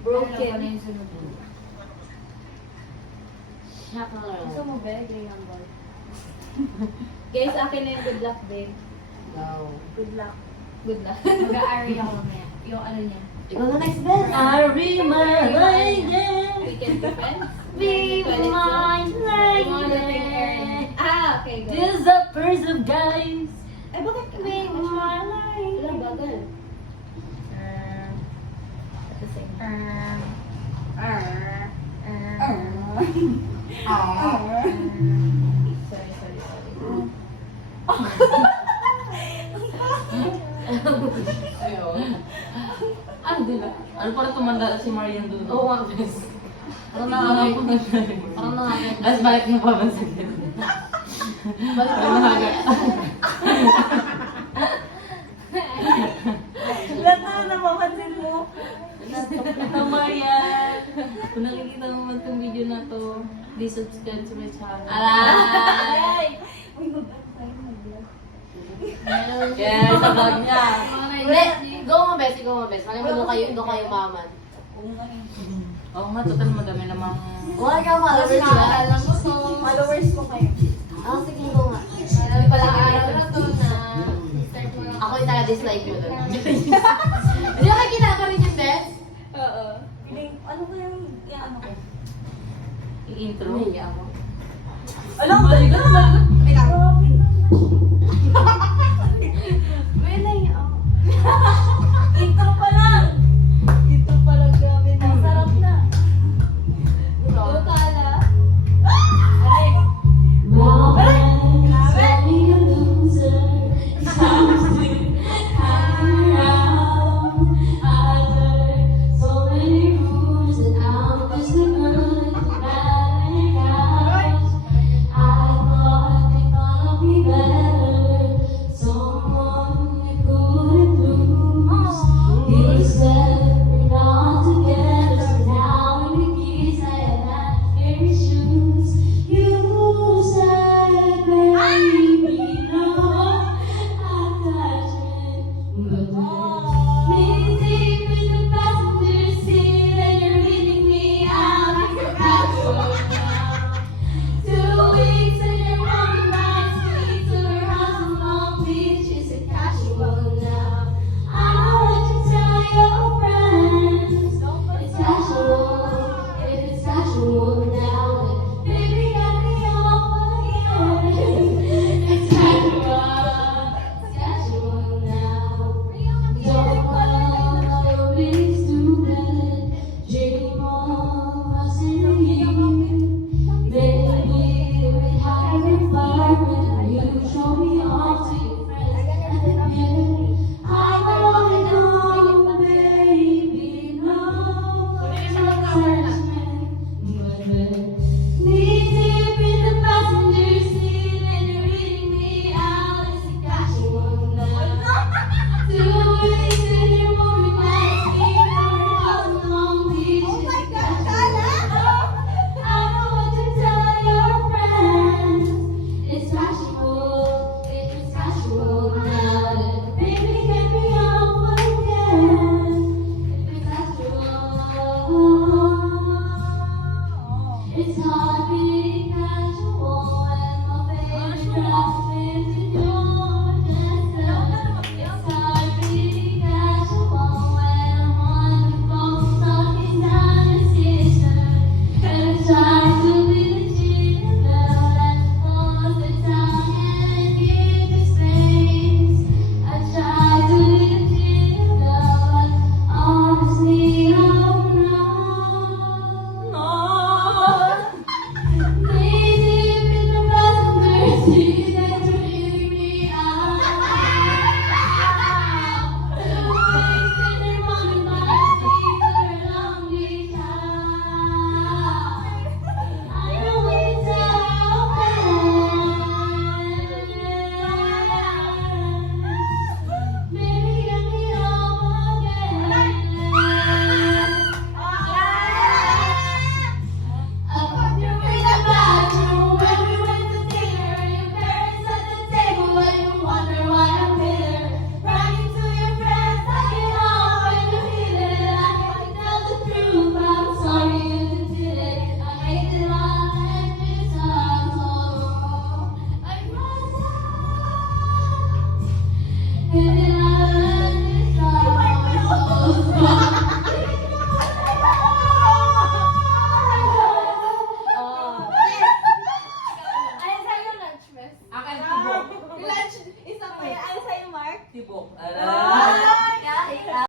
Broken. Shakala. Gusto mo ba? Graham ball. Guys, akin na yung good luck din. Go. Good luck. Good luck. Mag-aari ako mamaya. Yung ano niya. Ikaw na next best. Ari my lady. Weekend defense. Be my lady. Ah, okay, go. This is the first of guys. Ay, bakit kami? My lady. Wala, bagal. At the same time. Sorry. Ano din ba? Ano parang tumanda si Marian doon? Oo nga, bes. Parang Parang nakakit. Tapos balik na pa ba sa ganun? Balik Parang nakagat. Lahat na napapansin mo. Ito Marian! Kung nakikita mo man itong video na to, please subscribe to my channel. Alay! Uy, mag-vlog tayo, mag-vlog. Yes, sa vlog niya. Hindi, go mo, bes. Ikaw mo, bes. Maling mo doon kayo maman. Oo nga eh. Oo nga, total madami namang... Wala ka followers ba? Nakakala mo to. Followers ko kayo. Ah, sige, go nga. Hindi pala araw na to na start mo lang. Ako yung taga-dislike mo doon. Hindi ka kita pa rin yung bes? Oo. Ano ko yung ano ko? I-intro. Hindi ako. Alam mo, balikan. Wait lang.